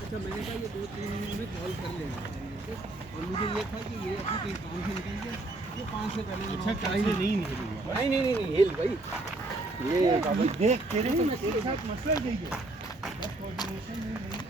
अच्छा मैंने कहा ये 2-3 में कॉल कर लेना और मुझे ये था कि ये अभी कहीं काम से निकल गया ये 5 से पहले अच्छा चाहिए नहीं निकलूंगा नहीं हिल भाई ये देख तेरे को मेरे साथ मसला यही है बस कोऑर्डिनेशन नहीं